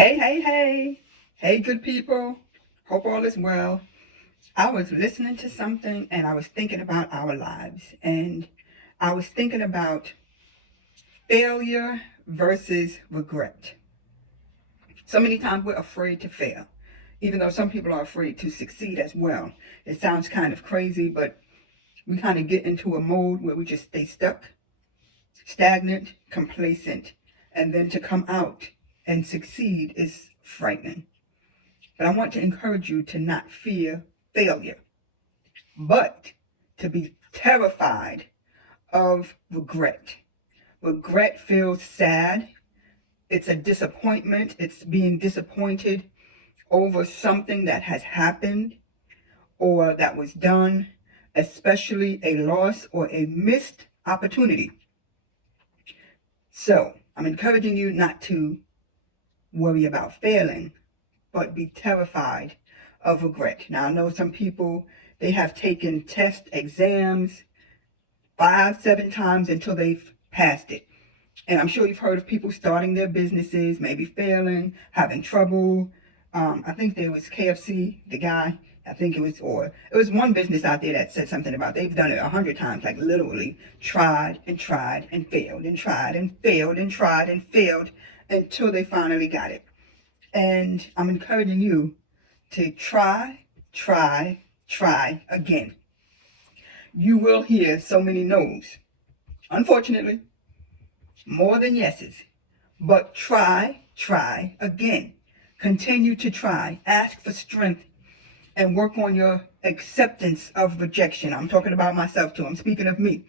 Hey, hey, hey. Hey, good people. Hope all is well. I was listening to something and I was thinking about our lives. And I was thinking about failure versus regret. So many times we're afraid to fail, even though some people are afraid to succeed as well. It sounds kind of crazy, but we kind of get into a mode where we just stay stuck, stagnant, complacent, and then to come out and succeed is frightening. But I want to encourage you to not fear failure, but to be terrified of regret. Regret feels sad. It's a disappointment. It's being disappointed over something that has happened or that was done, especially a loss or a missed opportunity. So I'm encouraging you not to worry about failing, but be terrified of regret. Now, I know some people, they have taken test exams 5, 7 times until they've passed it. And I'm sure you've heard of people starting their businesses, maybe failing, having trouble. I think there was KFC, the guy, I think it was one business out there that said something about they've done it 100 times, like literally tried and tried and failed and tried and failed and tried and failed until they finally got it. And I'm encouraging you to try again. You will hear so many no's, unfortunately, more than yeses. But try again. Continue to try. Ask for strength and work on your acceptance of rejection. I'm talking about myself too. I'm speaking of me.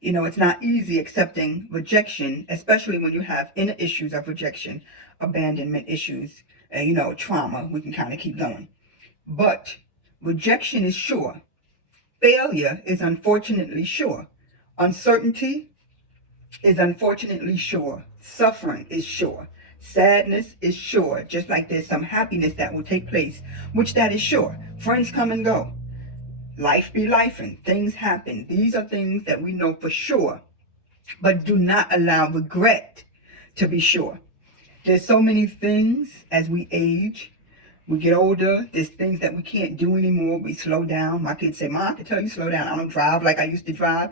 You know, it's not easy accepting rejection, especially when you have inner issues of rejection, abandonment issues, trauma. We can kind of keep going. But rejection is sure. Failure is unfortunately sure. Uncertainty is unfortunately sure. Suffering is sure. Sadness is sure. Just like there's some happiness that will take place, which that is sure. Friends come and go. Life be lifing. Things happen. These are things that we know for sure. But do not allow regret to be sure. There's so many things as we age. We get older, there's things that we can't do anymore. We slow down. My kids say, Mom, I can tell you slow down. I don't drive like I used to drive,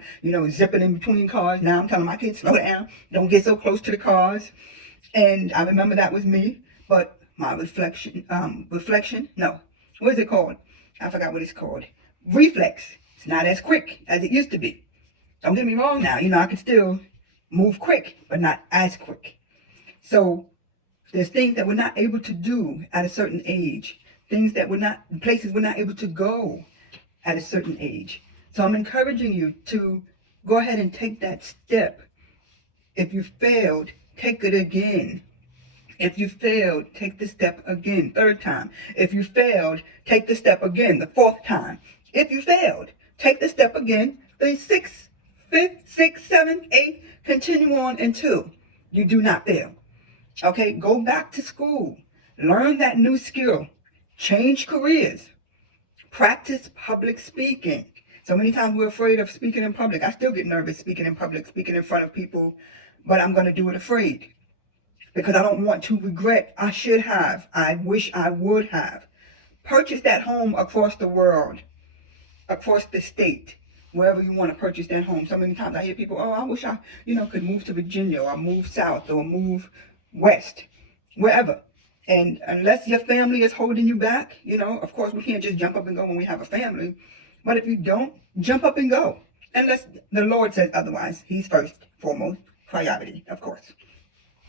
zipping in between cars. Now I'm telling my kids, slow down. Don't get so close to the cars. And I remember that was me. But my reflection, no. What is it called? I forgot what it's called. Reflex. It's not as quick as it used to be. Don't get me wrong now. I can still move quick, but not as quick. So there's things that we're not able to do at a certain age, places we're not able to go at a certain age. So I'm encouraging you to go ahead and take that step. If you failed, take it again. If you failed, take the step again, third time. If you failed, take the step again, the fourth time. If you failed, take the step again, the sixth, fifth, sixth, seventh, eighth, continue on until you do not fail. Okay, go back to school, learn that new skill, change careers, practice public speaking. So many times we're afraid of speaking in public. I still get nervous speaking in public, speaking in front of people, but I'm going to do it afraid because I don't want to regret. I should have. I wish I would have. Purchase that home across the world, across the state, wherever you want to purchase that home. So many times I hear people, I wish I, could move to Virginia or move south or move west, wherever. And unless your family is holding you back, of course we can't just jump up and go when we have a family. But if you don't, jump up and go. Unless the Lord says otherwise. He's first, foremost, priority, of course.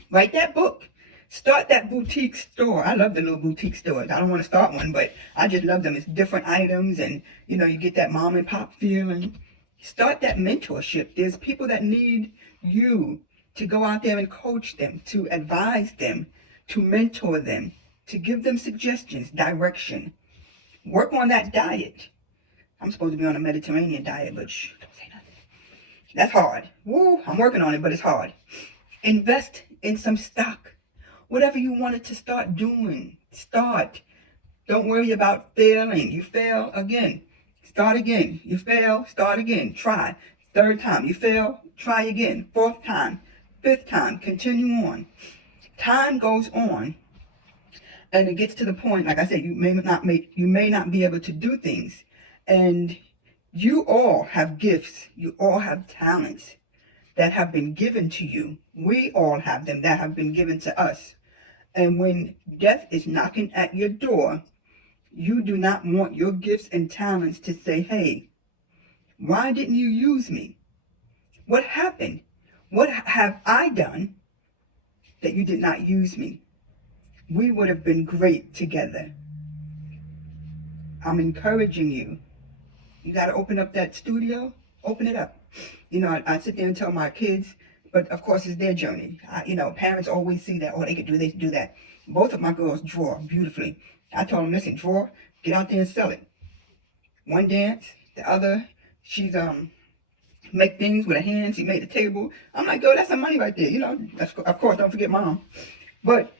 Write that book. Start that boutique store. I love the little boutique stores. I don't want to start one, but I just love them. It's different items and, you get that mom and pop feeling. Start that mentorship. There's people that need you to go out there and coach them, to advise them, to mentor them, to give them suggestions, direction. Work on that diet. I'm supposed to be on a Mediterranean diet, but don't say nothing. That's hard. Woo, I'm working on it, but it's hard. Invest in some stock. Whatever you wanted to start doing, start. Don't worry about failing. You fail again. Start again. You fail, start again. Try. Third time. You fail, try again. Fourth time. Fifth time. Continue on. Time goes on And it gets to the point, like I said, you may not be able to do things. And you all have gifts, you all have talents that have been given to you. We all have them that have been given to us. And when death is knocking at your door, you do not want your gifts and talents to say, hey, why didn't you use me? What happened? What have I done that you did not use me? We would have been great together. I'm encouraging you. You got to open up that studio, open it up. You know, I sit there and tell my kids, but of course it's their journey. Parents always see that, oh, they could do this, do that. Both of my girls draw beautifully. I told them, listen, draw, get out there and sell it. One dance, the other, she's make things with her hands. She made a table. I'm like, girl, that's some money right there. That's, of course, don't forget mom. But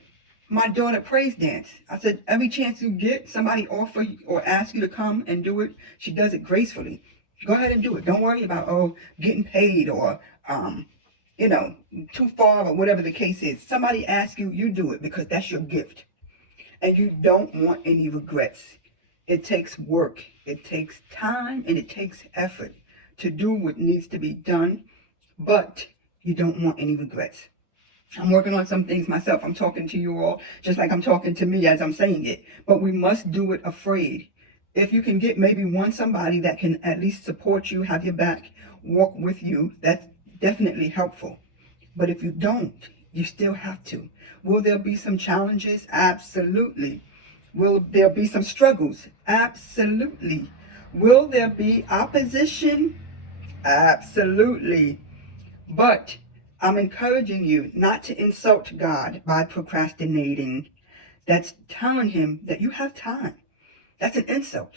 my daughter praise dance. I said, every chance you get, somebody offer or ask you to come and do it, she does it gracefully. Go ahead and do it. Don't worry about, getting paid or, too far or whatever the case is. Somebody asks you, you do it because that's your gift. And you don't want any regrets. It takes work, it takes time, and it takes effort to do what needs to be done, but you don't want any regrets. I'm working on some things myself. I'm talking to you all just like I'm talking to me as I'm saying it, but we must do it afraid. If you can get maybe somebody that can at least support you, have your back, walk with you, that's definitely helpful. But if you don't, you still have to. Will there be some challenges? Absolutely. Will there be some struggles? Absolutely. Will there be opposition? Absolutely. But I'm encouraging you not to insult God by procrastinating. That's telling him that you have time. That's an insult.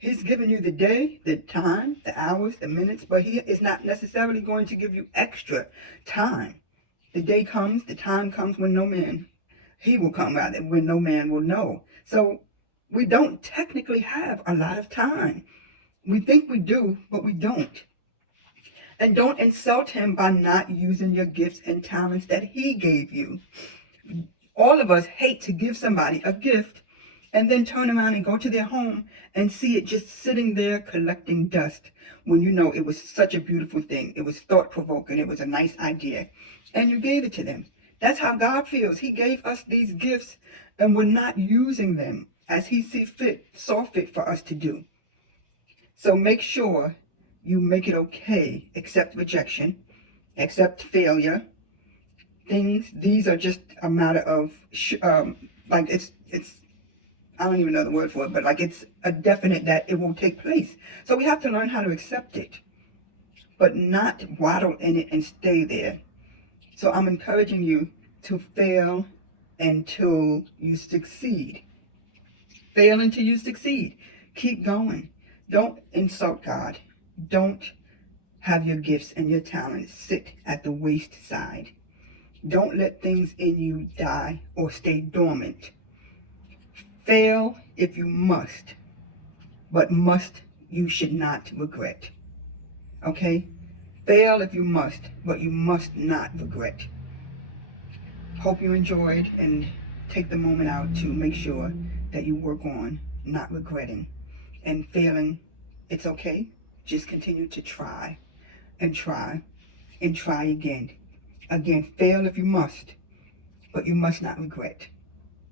He's given you the day, the time, the hours, the minutes, but he is not necessarily going to give you extra time. The day comes, the time comes when he will come rather, when no man will know. So we don't technically have a lot of time. We think we do, but we don't. And don't insult him by not using your gifts and talents that he gave you. All of us hate to give somebody a gift and then turn around and go to their home and see it just sitting there collecting dust when you know it was such a beautiful thing. It was thought-provoking. It was a nice idea. And you gave it to them. That's how God feels. He gave us these gifts and we're not using them as he saw fit for us to do. So make sure you make it okay. Accept rejection. Accept failure. These are just a matter of, it's I don't even know the word for it, but it's a definite that it will take place. So we have to learn how to accept it, but not waddle in it and stay there. So I'm encouraging you to fail until you succeed. Fail until you succeed. Keep going. Don't insult God. Don't have your gifts and your talents sit at the wayside. Don't let things in you die or stay dormant. Fail if you must, but you should not regret. Okay? Fail if you must, but you must not regret. Hope you enjoyed and take the moment out to make sure that you work on not regretting. And failing, it's okay. Just continue to try and try and try again. Again, fail if you must, but you must not regret.